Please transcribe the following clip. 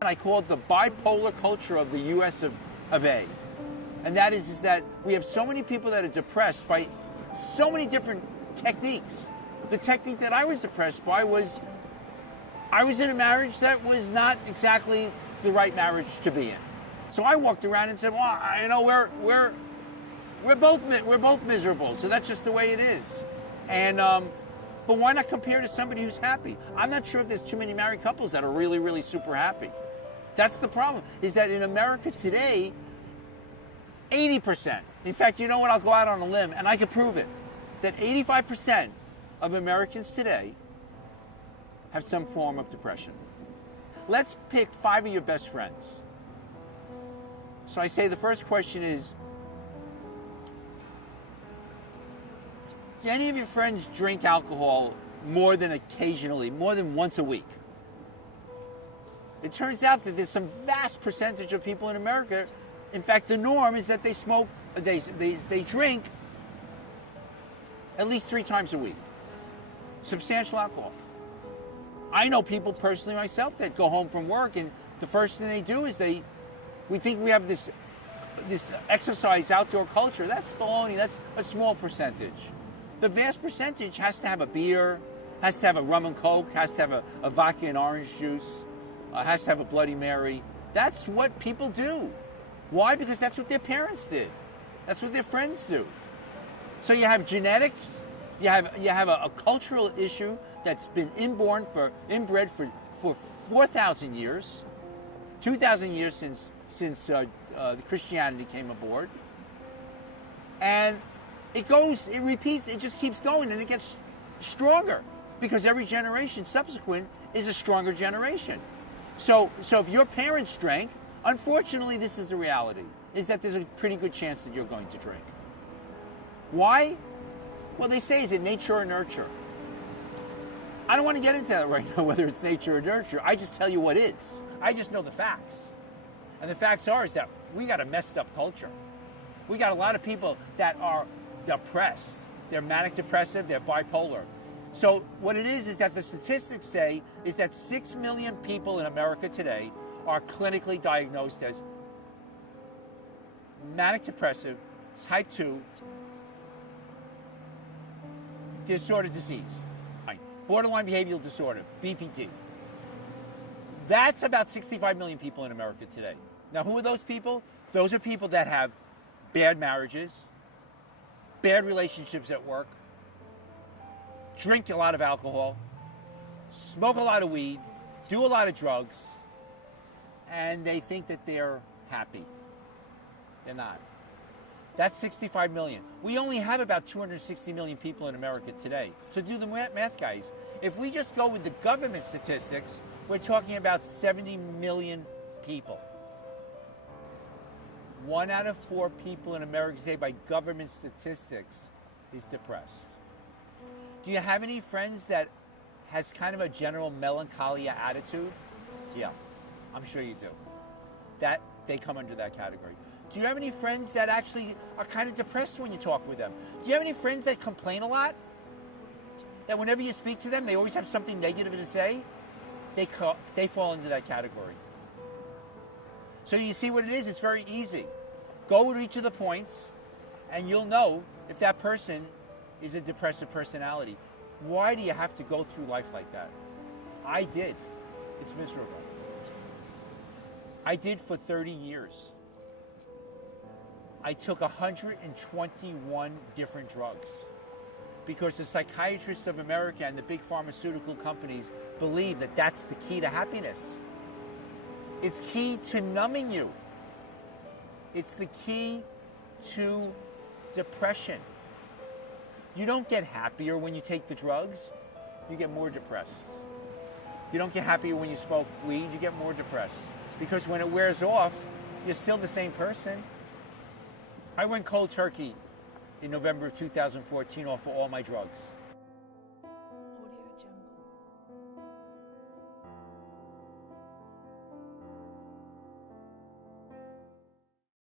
I call it the bipolar culture of the US of A. And that is that we have so many people that are depressed by so many different techniques. The technique that I was depressed by was I was in a marriage that was not exactly the right marriage to be in. So I walked around and said, well, you know, we're both miserable, so that's just the way it is. And but why not compare to somebody who's happy? I'm not sure if there's too many married couples that are really, really super happy. That's the problem, is that in America today, 80%, in fact, you know what, I'll go out on a limb, and I can prove it, that 85% of Americans today have some form of depression. Let's pick 5 of your best friends. So I say the first question is, do any of your friends drink alcohol more than occasionally, more than once a week? It turns out that there's some vast percentage of people in America, in fact, the norm is that they smoke, they drink at least 3 times a week. Substantial alcohol. I know people personally myself that go home from work and the first thing they do is we think we have this exercise outdoor culture. That's baloney, that's a small percentage. The vast percentage has to have a beer, has to have a rum and coke, has to have a vodka and orange juice, has to have a Bloody Mary. That's what people do. Why? Because that's what their parents did. That's what their friends do. So you have genetics, you have a cultural issue that's been inbred for 4,000 years, 2,000 years since Christianity came aboard, and it repeats, it just keeps going, and it gets stronger because every generation subsequent is a stronger generation. So if your parents drank, unfortunately, this is the reality, is that there's a pretty good chance that you're going to drink. Why? Well, they say, is it nature or nurture? I don't want to get into that right now, whether it's nature or nurture. I just tell you what is. I just know the facts. And the facts is that we got a messed up culture. We got a lot of people that are depressed. They're manic depressive, they're bipolar. So what it is that the statistics say is that 6 million people in America today are clinically diagnosed as manic depressive, type 2, disorder disease, borderline behavioral disorder, BPD. That's about 65 million people in America today. Now, who are those people? Those are people that have bad marriages, bad relationships at work, drink a lot of alcohol, smoke a lot of weed, do a lot of drugs, and they think that they're happy. They're not. That's 65 million. We only have about 260 million people in America today. So do the math, guys. If we just go with the government statistics, we're talking about 70 million people. 1 out of 4 people in America today, by government statistics, is depressed. Do you have any friends that has kind of a general melancholia attitude? Yeah, I'm sure you do. That they come under that category. Do you have any friends that actually are kind of depressed when you talk with them? Do you have any friends that complain a lot? That whenever you speak to them, they always have something negative to say? They fall into that category. So you see what it is? It's very easy. Go with each of the points, and you'll know if that person is a depressive personality. Why do you have to go through life like that? I did. It's miserable. I did for 30 years. I took 121 different drugs because the psychiatrists of America and the big pharmaceutical companies believe that that's the key to happiness. It's key to numbing you. It's the key to depression. You don't get happier when you take the drugs, you get more depressed. You don't get happier when you smoke weed, you get more depressed. Because when it wears off, you're still the same person. I went cold turkey in November of 2014 off of all my drugs.